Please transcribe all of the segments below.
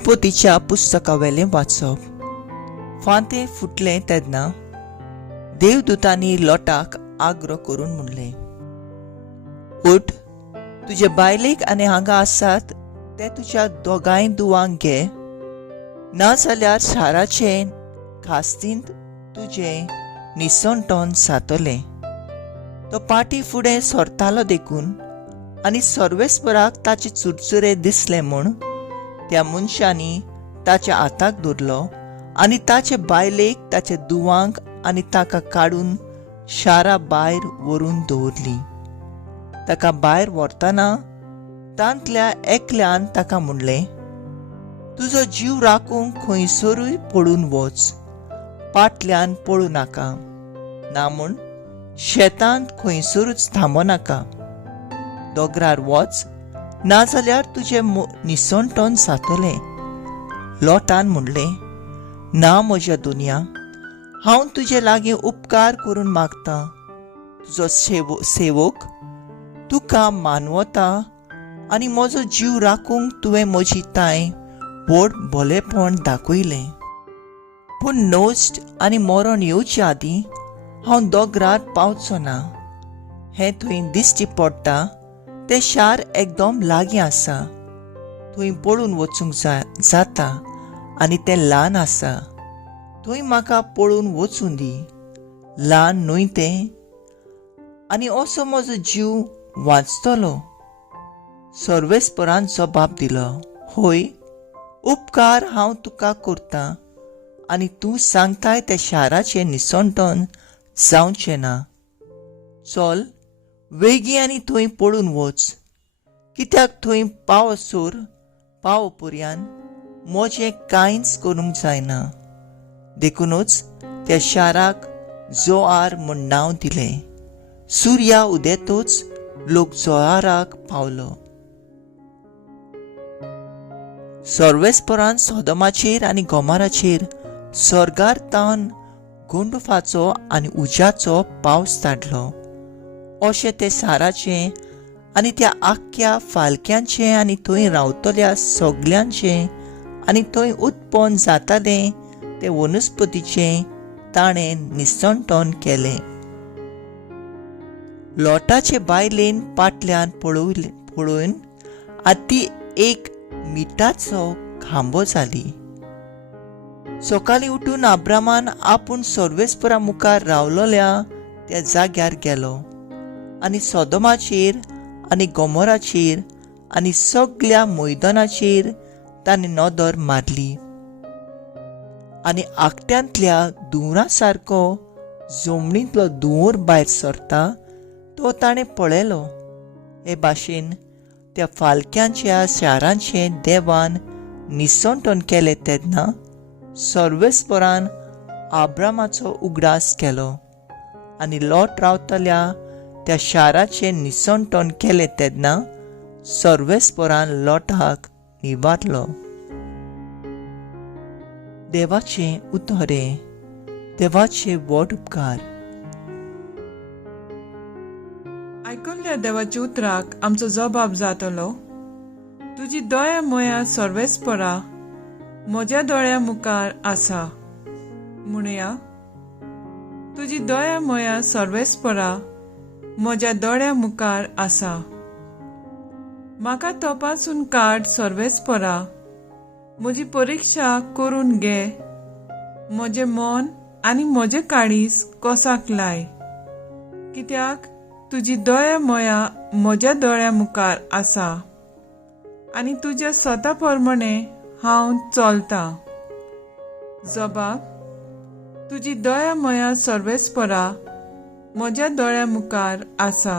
उत्पत्तीच्या पुस्तकावेलें वाचप. फांतें फुटलें तेन्ना देवदूतांनी लोटाक आग्रो करून म्हणलें, उठ, तुजे बायलेक आनी हांगा आसात ते तुज्या दोगांय दुवांक घे, ना जाल्यार शाराचें खास्तींत तुजें निसंतोन जातलें. तो पाटी फुडें सरतालो देखून आनी सर्वेस्पराक ताचे चुरचुरे दिसले म्हूण त्या मनशांनी ताच्या हाताक धरलो आनी ताचे बायलेक ताचे दुवांक आनी ताका काडून शारा भायर व्हरून दवरली. ताका भायर व्हरतना तांतल्या एकल्यान ताका म्हणलें, तुजो जीव राखूंक खंयसरूय पडून वच, फाटल्यान पळोवं नाका, ना म्हूण शेतांत खंयसरूच थांबो नाका. दोंगरार वच, ना जाल्यार तुजें निसंतोन जातलें. लोटान म्हणलें, ना म्हज्या दुनिया, हांव तुजे लागीं उपकार करून मागतां. तुजो सेवक तुका मानवता आनी म्हजो जीव राखूंक तुवें म्हजी ताय व्हड भलेपण दाखयलें. पूण नोस्ट आनी मरण येवचे आदीं हांव दोंगरार पावचो ना. हें थंय दिश्टी पडटा तें शार एकदम लागीं आसा. थंय पळून वचूंक जाता आनी तें ल्हान आसा. थंय म्हाका पळून वचूं दी. ल्हान न्हय तें, आनी असो म्हजो जीव वाचतलो. सर्वेस्परान जबाब दिलो, होय, उपकार हांव तुका करतां, आनी तूं सांगताय त्या शाराचें निसंतोन जावचें ना. चल, वेगीं आनी थंय पळून वच, कित्याक थंय पावपर्यान म्हजें कांयच करूंक जायना. देखूनच त्या शाराक जोआर म्हूण नांव दिलें. सुर्या उदेतूच लोक जोआराक पावलो. सर्वेस्परान सोदोमाचेर आनी गोमाराचेर सर्गार गोंडुफाचो आनी उज्याचो पावस धाडलो. अशें ते शाराचें आनी त्या आख्ख्या फालक्यांचें आनी थंय रावतल्या सगल्यांचें आनी थंय उत्पन्न जातालें ते वनस्पतीचें ताणें निसंतोन केलें. लोटाचे बायलेन फाटल्यान पळोवन ती एक मिठाचो खांबो जाली. सकाळीं उठून अब्रामान आपूण सर्वेस्परा मुखार रावलोल्या त्या जाग्यार गेलो आनी सोदोमाचेर आनी गोमोराचेर आनी सगळ्या मैदानाचेर ताणें नदर मारली. आनी आकट्यांतल्या दुवरा सारको जमनींतलो दुवर भायर सरता तो ताणें पळयलो. हे भाशेन त्या फालक्यांच्या शारांचें देवान निसंतोन केलें तेन्ना सर्वेस्परान अब्रामाचो उगडास केलो. आनी लोट रावतल्या त्या शाराचें निसंतोन केलें तेन्ना सर्वेस्परान लोटाक निवारलो. देवाचें उतोरें. देवाचे व्हड उपकार. आयकल्ल्या देवाच्या उतराक आमचो जबाब जातलो, तुजी दोळ्या मोया सर्वेस्परा म्हज्या दोळ्या मुखार आसा. म्हणया, तुजी दोळ्या मोया सर्वेस्परा म्हज्या दोळ्या मुखार आसा. म्हाका तपासून काड सर्वेस्परा, म्हजी परिक्षा करून घे. म्हजें मन आनी म्हजें काळीज कोसाक लाय, कित्याक तुजी दोळ्या मोया म्हज्या दोळ्या मुखार आसा आनी तुज्या स्वता प्रमाणे हांव चलतां. जबाब, तुजी दोळ्या मोया सर्वेस्परा म्हज्या दोळ्या मुखार आसा.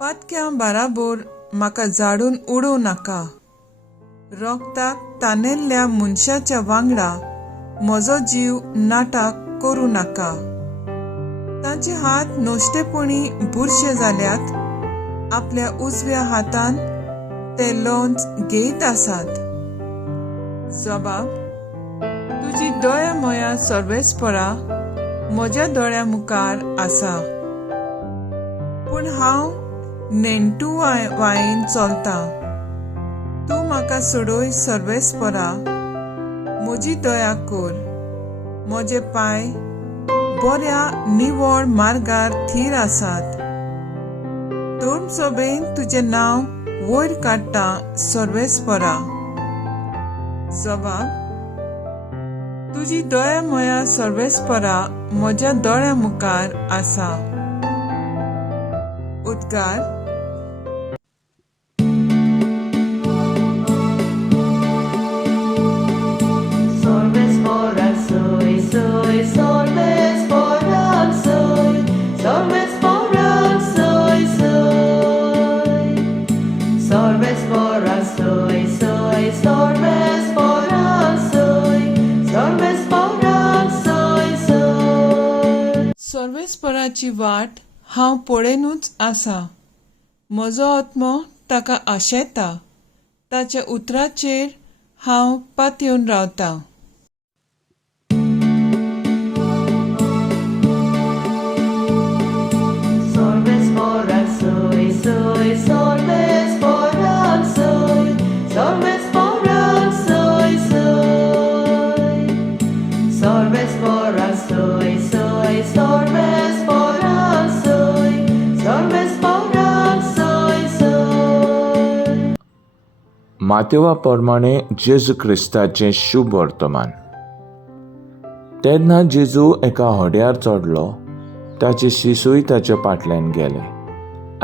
पातक्यां बाराबोर म्हाका झाडून उडोवं नाका. रोगताक तानेल्ल्या मनशाच्या वांगडा म्हजो जीव नाटाक करूं नाका. तांचे हात नोश्टेपणी बुरशे जाल्यात, आपल्या उजव्या हातान ते लोंच घेयत आसात. जबाब, तुजी दोळ्या मोया सर्वेस्परा म्हज्या दोळ्या मुखार आसा. पूण हांव नेणटू वायेन चलतां. तूं म्हाका सोडोय सर्वेस्परा, म्हजी दया कोर. म्हजे पांय बऱ्या निवळ मार्गार थीर आसात. धर्म सभेन तुजें नांव वयर काडटा सर्वेस्परा. जबाब: तुजी दया मोया सर्वेस्परा म्हज्या दोळ्या मुखार आसा. उद्गार: Sorvesporan soy, soy, sorvesporan soy, sorvesporan soy, soy. Sorvesporan soy, soy, sorvesporan soy, sorvesporan soy, soy. सर्वेस्पराची वाट हांव पळयनूच आसा. म्हजो आत्मो ताका आशेता. ताच्या उतराचेर हांव पातयेवन रावतां. Sorvesporan soy, soy, sorvesporan soy, sorvesporan soy, soy. Sorvesporan soy, soy, sorvesporan soy, sorvesporan soy, soy. मातेवा प्रमाणे जेजू क्रिस्ताचें शुभ वर्तमान. तेन्ना जेजू एका होड्यार चडलो. ताचे शिसूय ताच्या फाटल्यान गेले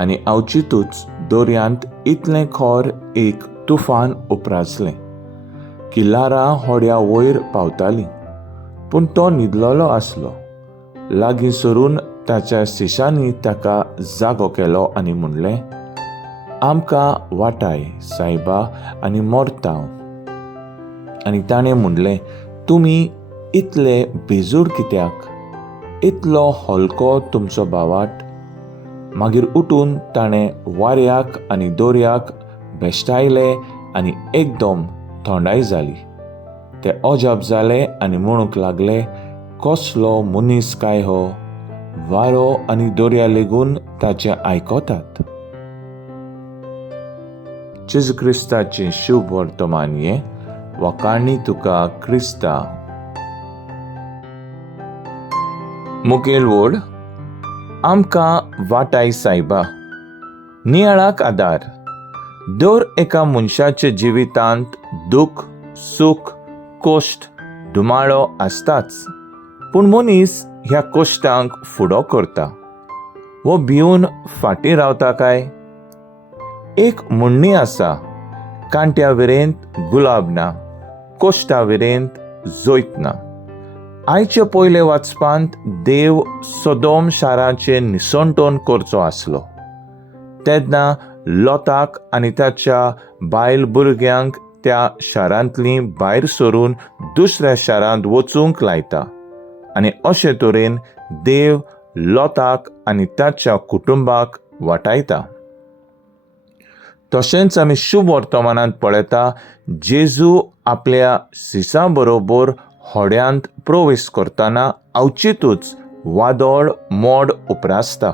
आनी अवचितूच दर्यांत इतलें खोर एक तुफान उपरासलें की लारां होड्या वयर पावतालीं. पूण तो न्हिदलोलो आसलो. लागीं सरून ताच्या शिश्यांनी ताका जागो केलो आनी म्हणलें, आमकां वाटाय सायबा आनी मोरतांव. आनी ताणें म्हणलें, तुमी इतले बेजूड कित्याक? इतलो हलको तुमचो बावाट. मागीर उठून ताणें वाऱ्याक आनी दर्याक बेश्टायलें आनी एकदम थंडाय जाली. ते अजाप जाले आनी म्हणूंक लागले, कसलो मनीस काय हो. वारो आनी दर्या लेगून ताचें आयकतात. जेजू क्रिस्ताचें शुभ वर्तमान हें वकाणी तुका क्रिस्ता. मुखेल वड: आमकां वाटाय सायबा. नियाळाक आदार. दर एका मनशाच्या जिवितांत दूख, सूख, कश्ट, दुमाळो आसताच. पूण मनीस ह्या कश्टांक फुडो करता वो भिवन फाटीं रावता काय? एक म्हणणी आसा, कांट्या विरेंत गुलाब ना, कश्टा विरेंत जोयत ना. आयचे पयले वाचपांत देव सोदोम शाराचें निसंटोन करचो आसलो. तेन्ना लोताक आनी ताच्या बायल भुरग्यांक त्या शारांतलीं भायर सरून दुसऱ्या शारांत वचूंक लायता. आनी अशे तरेन देव लोताक आनी ताच्या कुटुंबाक वाटायता. तशेंच आमी शुभ वर्तमानांत पळयता, जेजू आपल्या शिसां बरोबर होड्यांत प्रवेश करतना अवचितूच वादळ मोड उपरासता.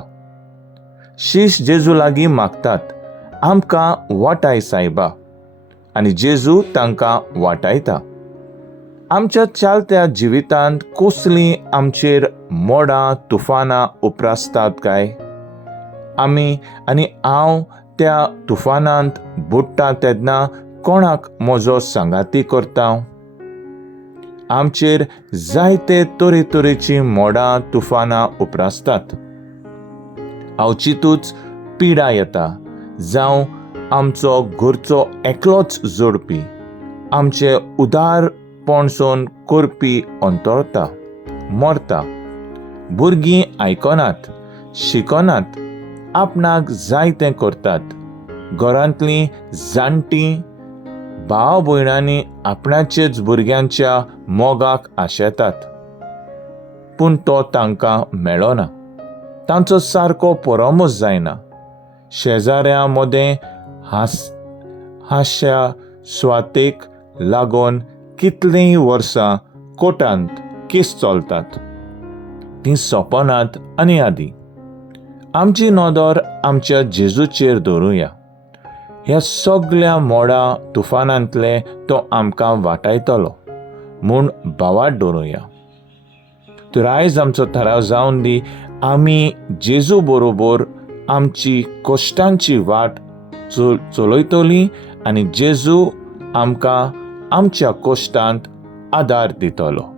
शीश जेजू लागीं मागतात, आमकां वाटाय सायबा. आनी जेजू तांकां वाटायता. आमच्या चालत्या जिवितांत कसलीं आमचेर मोडां तुफानां उपरासतात काय? आमी आनी हांव त्या तुफानांत बुडटा तेन्ना कोणाक म्हजो सांगाती करता? आमचेर जायते तरेतरेचीं मोडां तुफानां उपरासतात. अवचितूच पिडा येता, जावं आमचो घरचो एकलोच जोडपी आमचे उदारपणसोन करपी अंतरता, मरता. भुरगीं आयकनात, शिकनात, आपणाक जाय तें करतात. घरांतलीं जाणटीं भाव भयणांनी आपणाचेच भुरग्यांच्या मोगाक आशेतात. पूण तो तांकां मेळना. तांचो सारको परमूच जायना. शेजाऱ्यां मदें हास्या स्वातेक लागून कितलींय वर्सां कोर्टांत केस चलतात. तीं सोंपनात आनी आदी. आमची नदर आमच्या जेजूचेर दवरुया. ह्या सगळ्या मोडा तुफानांतले तो आमकां वाटायतलो म्हूण भावार्थ दवरुया. तर आयज आमचो थाराव जावन दी आमी जेजू बरोबर आमची कश्टांची वाट चलयतली आनी जेजू आमकां आमच्या कश्टांत आदार दितलो.